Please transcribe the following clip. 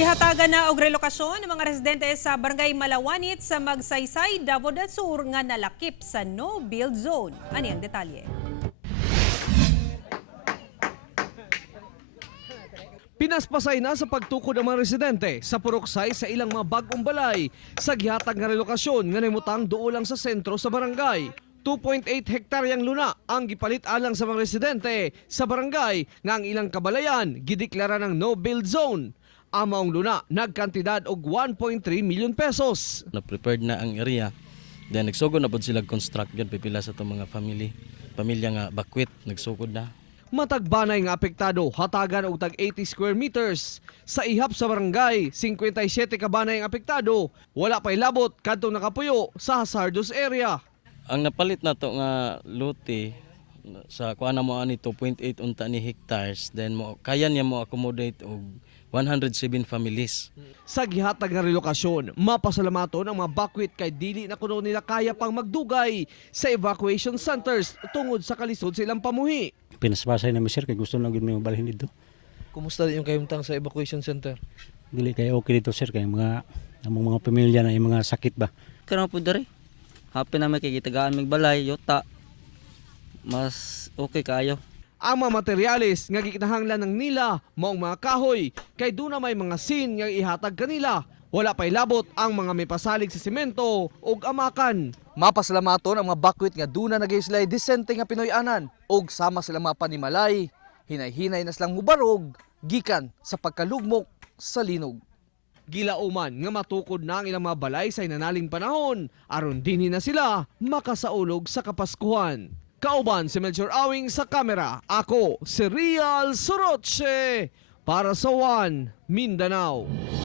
Gihatagan na og relokasyon ng mga residente sa barangay Malawanit sa Magsaysay Davao del Sur nga nalakip sa no-build zone. Ani ang detalye? Pinaspasay na sa pagtukod ng mga residente sa Puruksay sa ilang mga bagong balay sa gihatag nga relokasyon nga nahimutang duol lang sa sentro sa barangay. 2.8 hektaryang luna ang gipalit alang sa mga residente sa barangay nga ang ilang kabalayan gideklara ng no-build zone. Amaong luna nagkantidad og 1.3 million pesos. Na-prepared na ang area. Then nagsugod na po sila construct yun, pipila sa itong mga pamilya nga bakwit, nagsugod na. Matagbanay nga apektado, hatagan og tag 80 square meters. Sa ihap sa barangay, 57 kabanay ang apektado. Wala pa'y labot kadtong nakapuyo sa hazardous area. Ang napalit na to nga lote sa kuha na mo ani 2.8 unta ni hectares, then kaya niya mo accommodate og 107 families. Sa gihatag nga relokasyon, mapasalamaton ang mga bakwit kay dili na kuno nila kaya pang magdugay sa evacuation centers tungod sa kalisod sa ilang pamuhi. Pinaspasay namin sir kay gusto na gud may mabalhin dito. Kumusta yung kayumtang sa evacuation center? Dili kay okay dito sir kay among mga pamilya na yung mga sakit ba. Karon po diri. Happy na may kikitagaan mig balay, yota. Mas okay kayo. Ang mga materyales nga gikinahanglan ng nila maong mga kahoy kay doon na may mga sin nga ihatag kanila. Wala pa'y labot ang mga may pasalig sa simento ug amakan. Mapasalamaton ang mga bakwit nga doon na nag-islay disente nga Pinoy-anan ug sama sila mga panimalay. Hinay-hinay na silang mubarog gikan sa pagkalugmok sa linog. Gilauman nga matukod na ang ilang mga balay sa inanaling panahon aron dinhi na sila makasaulog sa Kapaskuhan. Kauban si Melchor Awing sa kamera. Ako si Real Soroche para sa One Mindanao.